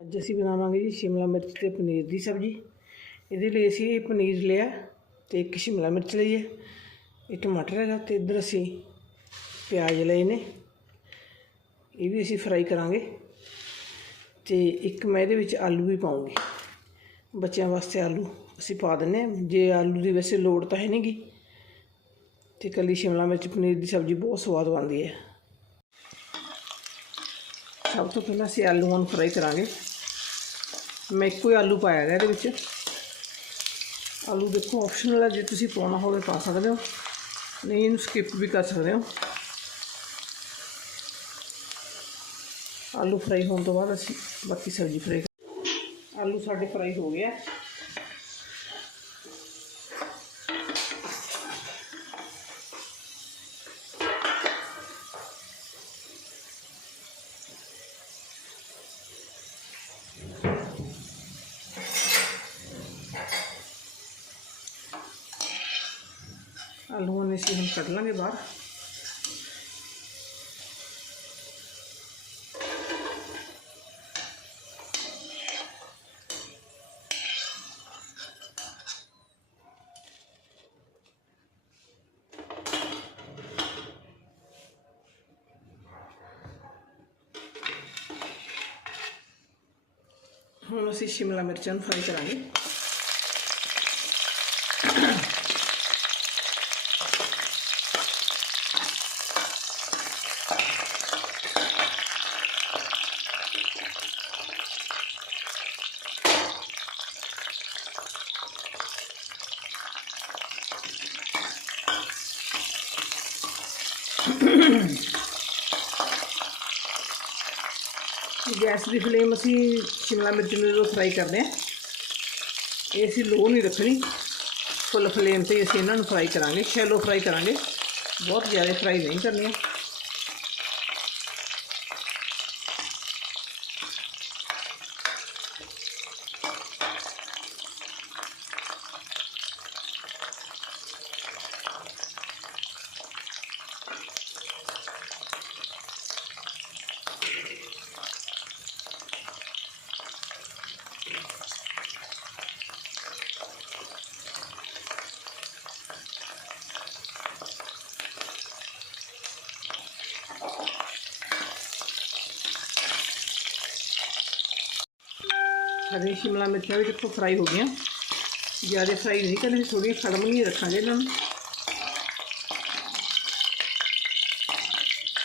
ਅੱਜ ਅਸੀਂ ਬਣਾਵਾਂਗੇ ਜੀ ਸ਼ਿਮਲਾ ਮਿਰਚ ਤੇ ਪਨੀਰ ਦੀ ਸਬਜ਼ੀ। ਇਹਦੇ ਲਈ ਅਸੀਂ ਇਹ ਪਨੀਰ ਲਿਆ ਤੇ ਇੱਕ ਸ਼ਿਮਲਾ ਮਿਰਚ ਲਈ ਹੈ ਇਹ ਟਮਾਟਰ ਹੈਗਾ ਤੇ ਇੱਧਰ ਅਸੀਂ ਪਿਆਜ਼ ਲਏ ਨੇ। ਇਹ ਵੀ ਅਸੀਂ ਫਰਾਈ ਕਰਾਂਗੇ ਤੇ ਇੱਕ ਮੈਂ ਇਹਦੇ ਵਿੱਚ ਆਲੂ ਵੀ ਪਾਉਂਗੀ। ਬੱਚਿਆਂ ਵਾਸਤੇ ਆਲੂ ਅਸੀਂ ਪਾ ਦਿੰਨੇ ਹਾਂ। ਜੇ ਆਲੂ ਦੀ ਵੈਸੇ ਲੋੜ ਤਾਂ ਹੈ ਨਹੀਂਗੀ ਤੇ ਕੱਲੀ ਸ਼ਿਮਲਾ ਮਿਰਚ, ਪਨੀਰ ਦੀ ਸਬਜ਼ੀ ਬਹੁਤ ਸਵਾਦ ਬਣਦੀ ਹੈ। ਸਭ ਤੋਂ ਪਹਿਲਾਂ ਅਸੀਂ ਆਲੂਆਂ ਨੂੰ ਫਰਾਈ ਕਰਾਂਗੇ। ਮੈਂ ਇੱਕੋ ਹੀ ਆਲੂ ਪਾਇਆ ਹੈਗਾ ਇਹਦੇ ਵਿੱਚ। ਆਲੂ ਦੇਖੋ ਆਪਸ਼ਨਲ ਹੈ ਜੇ ਤੁਸੀਂ ਪਾਉਣਾ ਹੋਵੇ ਪਾ ਸਕਦੇ ਹੋ। ਨਹੀਂ, ਇਹਨੂੰ ਸਕਿਪ ਵੀ ਕਰ ਸਕਦੇ ਹੋ। ਆਲੂ ਫਰਾਈ ਹੋਣ ਤੋਂ ਬਾਅਦ ਅਸੀਂ ਬਾਕੀ ਸਬਜ਼ੀ ਫਰਾਈ ਆਲੂ ਸਾਡੇ ਫਰਾਈ ਹੋ ਗਿਆ ਆਲੂਆਂ ਨੂੰ ਅਸੀਂ ਹੁਣ ਕੱਢ ਲਾਂਗੇ ਬਾਹਰ ਹੁਣ ਅਸੀਂ ਸ਼ਿਮਲਾ ਮਿਰਚਾਂ ਨੂੰ ਫਰਾਈ ਕਰਾਂਗੇ ਗੈਸ ਦੀ ਫਲੇਮ ਅਸੀਂ ਸ਼ਿਮਲਾ ਮਿਰਚ ਨੂੰ ਜਦੋਂ ਫਰਾਈ ਕਰਦੇ ਹਾਂ, ਇਹ ਅਸੀਂ ਲੋ ਨਹੀਂ ਰੱਖਣੀ। ਫੁੱਲ ਫਲੇਮ ਤੇ ਅਸੀਂ ਇਹਨਾਂ ਨੂੰ ਫਰਾਈ ਕਰਾਂਗੇ ਸ਼ੈਲੋ ਫਰਾਈ ਕਰਾਂਗੇ। ਬਹੁਤ ਜ਼ਿਆਦਾ ਫਰਾਈ ਨਹੀਂ ਕਰਨੀ। हरी शिमला मिर्चा भी देखो फ्राई हो गई ज़्यादा फ्राई नहीं करनी थोड़ी खड़म नहीं रखा इन्हों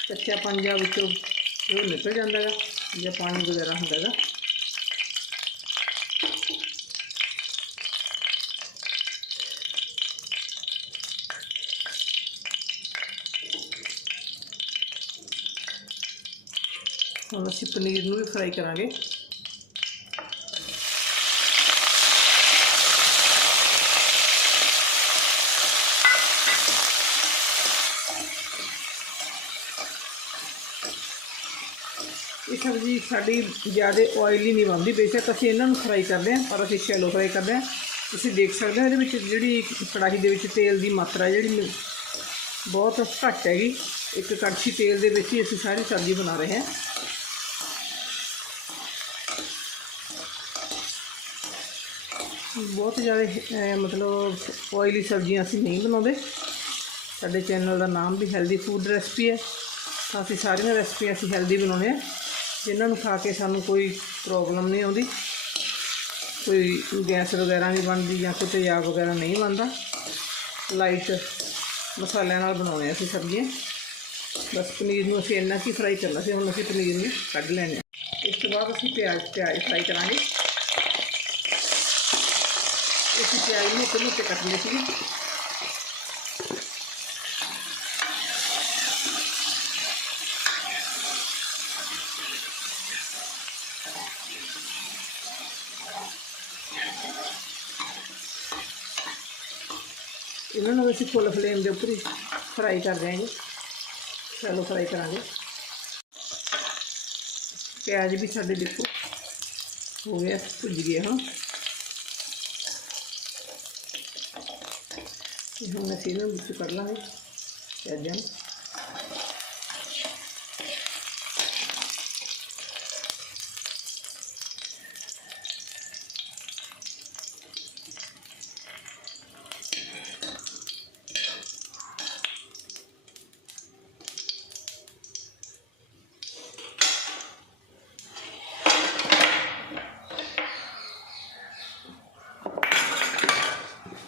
कच्चा पंजा बच्चों तो निकल जाता है, या पानी वगैरह होंगे हम अभी पनीर में भी फ्राई करा ਸਬਜ਼ੀ ਸਾਡੀ ਜ਼ਿਆਦਾ ਆਇਲੀ ਨਹੀਂ ਬਣਦੀ ਬੇਸ਼ੱਕ, ਅਸੀਂ ਇਹਨਾਂ ਨੂੰ ਫਰਾਈ ਕਰਦੇ ਹਾਂ, ਪਰ ਅਸੀਂ ਸ਼ੈਲੋ ਫਰਾਈ ਕਰਦੇ ਹਾਂ। ਤੁਸੀਂ ਦੇਖ ਸਕਦੇ ਹੋ ਇਹਦੇ ਵਿੱਚ ਜਿਹੜੀ ਕੜਾਹੀ ਦੇ ਵਿੱਚ ਤੇਲ ਦੀ ਮਾਤਰਾ ਜਿਹੜੀ ਬਹੁਤ ਘੱਟ ਹੈਗੀ। ਇੱਕ ਕੜਛੀ ਤੇਲ ਦੇ ਵਿੱਚ ਹੀ ਅਸੀਂ ਸਾਰੀ ਸਬਜ਼ੀ ਬਣਾ ਰਹੇ ਹਾਂ। ਬਹੁਤ ਜ਼ਿਆਦਾ ਮਤਲਬ ਆਇਲੀ ਸਬਜ਼ੀਆਂ ਅਸੀਂ ਨਹੀਂ ਬਣਾਉਂਦੇ। ਸਾਡੇ ਚੈਨਲ ਦਾ ਨਾਮ ਵੀ ਹੈਲਦੀ ਫੂਡ ਰੈਸਪੀ ਹੈ। ਤਾਂ ਅਸੀਂ ਸਾਰੀਆਂ ਰੈਸਪੀਆਂ ਅਸੀਂ ਹੈਲਦੀ ਬਣਾਉਂਦੇ ਹਾਂ। ਜਿਨ੍ਹਾਂ ਨੂੰ ਖਾ ਕੇ ਸਾਨੂੰ ਕੋਈ ਪ੍ਰੋਬਲਮ ਨਹੀਂ ਆਉਂਦੀ, ਕੋਈ ਗੈਸ ਵਗੈਰਾ ਨਹੀਂ ਬਣਦੀ ਜਾਂ ਕੋਈ ਤੇਜ਼ਾਬ ਵਗੈਰਾ ਨਹੀਂ ਬਣਦਾ। ਲਾਈਟ ਮਸਾਲਿਆਂ ਨਾਲ ਬਣਾਉਣੇ ਅਸੀਂ ਸਬਜ਼ੀਆਂ। ਬਸ ਪਨੀਰ ਨੂੰ ਅਸੀਂ ਇੰਨਾ ਕੀ ਫਰਾਈ ਕਰਨਾ ਸੀ, ਹੁਣ ਅਸੀਂ ਪਨੀਰ ਨੂੰ ਕੱਢ ਲੈਣੇ ਇਸ ਤੋਂ ਬਾਅਦ ਅਸੀਂ ਪਿਆਜ਼ ਪਿਆਜ਼ ਫਰਾਈ ਕਰਾਂਗੇ। ਅਸੀਂ ਪਿਆਜ਼ ਨੂੰ ਪਹਿਲਾਂ ਤੇ ਕੱਟ ਲਏ ਸੀਗੇ। बिल्कुल फुल फ्लेम के उपर ही फ्राई कर देंगे चलो फ्राई करा प्याज भी साढ़े देखो हो गया भुज गया हाँ हम असं कर लाँगे प्याजा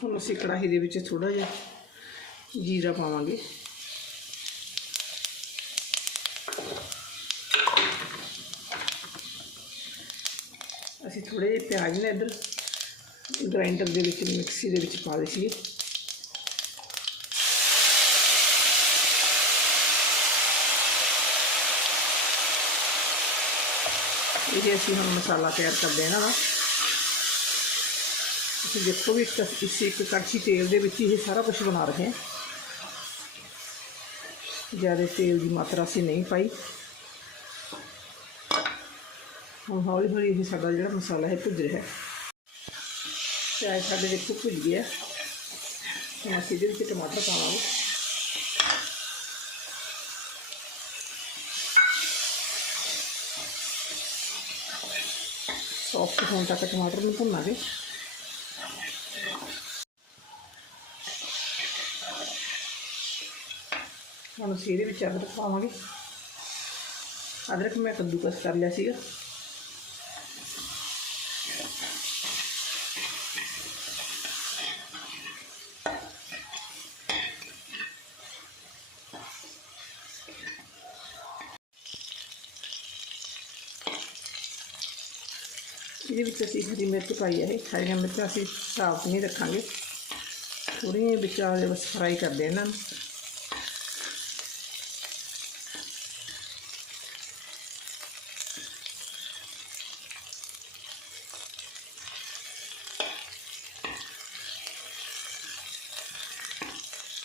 ਹੁਣ ਅਸੀਂ ਕੜਾਹੀ ਦੇ ਵਿੱਚ ਥੋੜਾ ਜਿਹਾ ਜੀਰਾ ਪਾਵਾਂਗੇ। ਅਸੀਂ ਥੋੜੇ ਜਿਹੇ ਪਿਆਜ਼ ਨੇ ਇੱਧਰ ਗ੍ਰਾਈਂਡਰ ਦੇ ਵਿੱਚ, ਮਿਕਸੀ ਦੇ ਵਿੱਚ ਪਾ ਦੇ ਸੀਗੇ। ਇਹ ਅਸੀਂ ਹੁਣ ਮਸਾਲਾ ਤਿਆਰ ਕਰਦੇ ਹਾਂ ਨਾ ਤੁਸੀਂ ਦੇਖੋ ਵੀ ਇੱਕ ਇਸ ਇੱਕ ਕੜਛੀ ਤੇਲ ਦੇ ਵਿੱਚ ਇਹ ਸਾਰਾ ਕੁਝ ਬਣਾ ਰਹੇ ਹਾਂ ਜ਼ਿਆਦਾ ਤੇਲ ਦੀ ਮਾਤਰਾ ਅਸੀਂ ਨਹੀਂ ਪਾਈ ਹੁਣ ਹੌਲੀ ਹੌਲੀ ਇਹ ਸਾਡਾ ਜਿਹੜਾ ਮਸਾਲਾ ਹੈ ਭੁੱਜ ਰਿਹਾ ਹੈ ਪਿਆਜ਼ ਸਾਡੇ ਦੇਖੋ ਭੁੱਜ ਗਿਆ ਹੁਣ ਅਸੀਂ ਇਹਦੇ ਵਿੱਚ ਟਮਾਟਰ ਪਾਵਾਂਗੇ ਸੌਫਟ ਹੋਣ ਤੱਕ ਟਮਾਟਰ ਨੂੰ ਹੁਣ ਅਸੀਂ ਇਹਦੇ ਵਿੱਚ ਅਦਰਕ ਪਾਵਾਂਗੇ ਅਦਰਕ ਮੈਂ ਕੱਦੂਕਸ ਕਰ ਲਿਆ ਸੀਗਾ ਇਹਦੇ ਵਿੱਚ ਅਸੀਂ ਹਰੀ ਮਿਰਚ ਪਾਈ ਹੈ ਇਹ ਹਰੀਆਂ ਮਿਰਚਾਂ ਅਸੀਂ ਸਾਫ਼ ਨਹੀਂ ਰੱਖਾਂਗੇ ਥੋੜ੍ਹੀਆਂ ਵਿੱਚ ਆ ਬਸ ਫਰਾਈ ਕਰਦੇ ਇਹਨਾਂ ਨੂੰ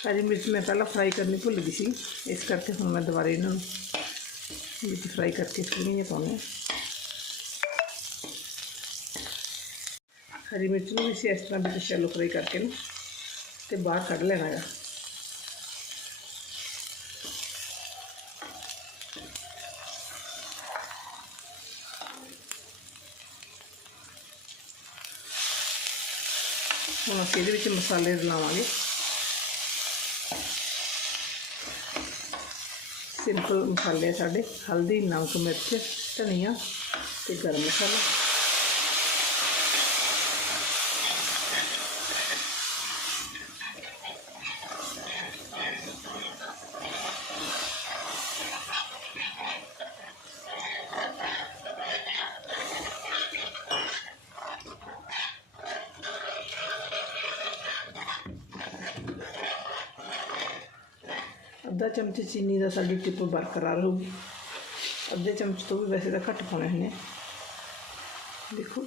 ਹਰੀ ਮਿਰਚ ਮੈਂ ਪਹਿਲਾਂ ਫਰਾਈ ਕਰਨੀ ਭੁੱਲ ਗਈ ਸੀ ਇਸ ਕਰਕੇ ਹੁਣ ਮੈਂ ਦੁਬਾਰਾ ਇਹਨਾਂ ਨੂੰ ਵਿੱਚ ਫਰਾਈ ਕਰਕੇ ਥੋੜ੍ਹੀਆਂ ਜਿਹੀਆਂ ਪਾਉਂਦੇ ਹਾਂ ਹਰੀ ਮਿਰਚ ਨੂੰ ਵੀ ਅਸੀਂ ਇਸ ਤਰ੍ਹਾਂ ਵਿੱਚ ਸ਼ੈਲੋ ਫਰਾਈ ਕਰਕੇ ਨਾ ਤੇ ਬਾਹਰ ਕੱਢ ਲੈਣਾ ਹੈ ਹੁਣ ਅਸੀਂ ਇਹਦੇ ਵਿੱਚ ਮਸਾਲੇ ਰਲਾਵਾਂਗੇ ਸਿੰਪਲ ਮਸਾਲੇ ਆ ਸਾਡੇ ਹਲਦੀ ਨਮਕ ਮਿਰਚ ਧਨੀਆ ਤੇ ਗਰਮ ਮਸਾਲਾ। ਅੱਧਾ ਚਮਚ ਚੀਨੀ ਦਾ ਸਾਡੀ ਟਿਪ ਬਰਕਰਾਰ ਰਹੂਗੀ ਅੱਧੇ ਚਮਚ ਤੋਂ ਵੀ ਵੈਸੇ ਤਾਂ ਘੱਟ ਪਾਉਣੇ ਹੁੰਦੇ ਦੇਖੋ।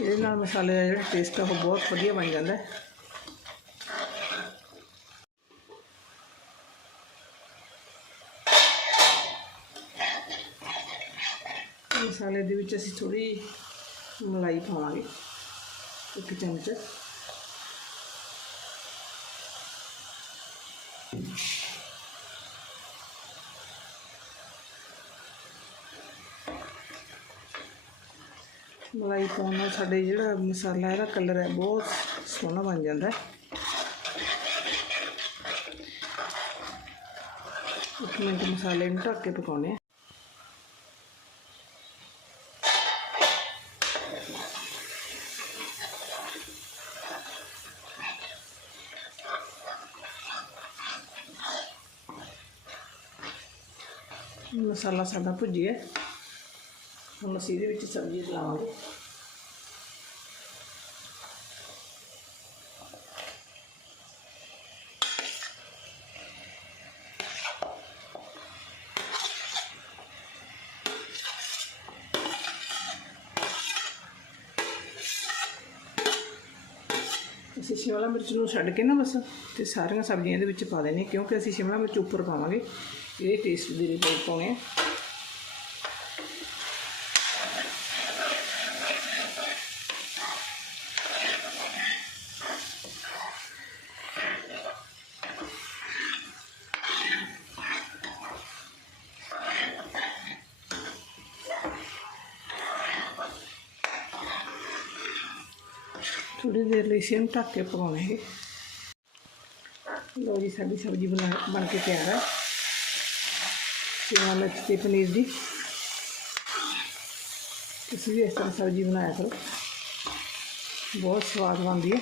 ਇਹਦੇ ਨਾਲ ਮਸਾਲੇ ਦਾ ਜਿਹੜਾ ਟੇਸਟ ਆ, ਉਹ ਬਹੁਤ ਵਧੀਆ ਬਣ ਜਾਂਦਾ ਹੈ। ਮਸਾਲੇ ਦੇ ਵਿੱਚ ਅਸੀਂ ਥੋੜੀ ਮਲਾਈ ਪਾਵਾਂਗੇ ਇੱਕ ਚਮਚ ਮਲਾਈ ਪਾਉਣ ਨਾਲ ਸਾਡੇ ਜਿਹੜਾ ਮਸਾਲਾ ਇਹਦਾ ਕਲਰ ਹੈ ਬਹੁਤ ਸੋਹਣਾ ਬਣ ਜਾਂਦਾ ਹੈ ਇੱਕ ਮਿੰਟ ਮਸਾਲੇ ਨੂੰ ਢੱਕ ਕੇ ਪਕਾਉਣੇ ਆ ਮਸਾਲਾ ਸਾਡਾ ਭੁੱਜ ਗਿਆ ਹੁਣ ਅਸੀਂ ਇਹਦੇ ਵਿੱਚ ਸਬਜ਼ੀ ਰਲਾਵਾਂਗੇ ਅਸੀਂ ਸ਼ਿਮਲਾ ਮਿਰਚ ਨੂੰ ਛੱਡ ਕੇ ਨਾ ਬਸ ਤੇ ਸਾਰੀਆਂ ਸਬਜ਼ੀਆਂ ਇਹਦੇ ਵਿੱਚ ਪਾ ਦੇਣੀਆਂ, ਕਿਉਂਕਿ ਅਸੀਂ ਸ਼ਿਮਲਾ ਮਿਰਚ ਉੱਪਰ ਪਾਵਾਂਗੇ। ਇਹ ਟੇਸਟ ਦੇ ਲਈ ਪਾਉਣੇ ਆ ਥੋੜੀ ਦੇਰ ਲਈ ਇਸੇ ਨੂੰ ਢੱਕ ਕੇ ਪਕਾਉਣੇ ਹੈ ਲੋ ਜੀ, ਸਾਡੀ ਸਬਜ਼ੀ ਬਣਾ ਬਣ ਕੇ ਤਿਆਰ ਹੈ ਸ਼ਿਮਲਾ ਮਿਰਚ ਤੇ ਪਨੀਰ ਦੀ ਤੁਸੀਂ ਵੀ ਇਸ ਤਰ੍ਹਾਂ ਸਬਜ਼ੀ ਬਣਾਇਆ ਕਰੋ। ਬਹੁਤ ਸਵਾਦ ਬਣਦੀ ਹੈ।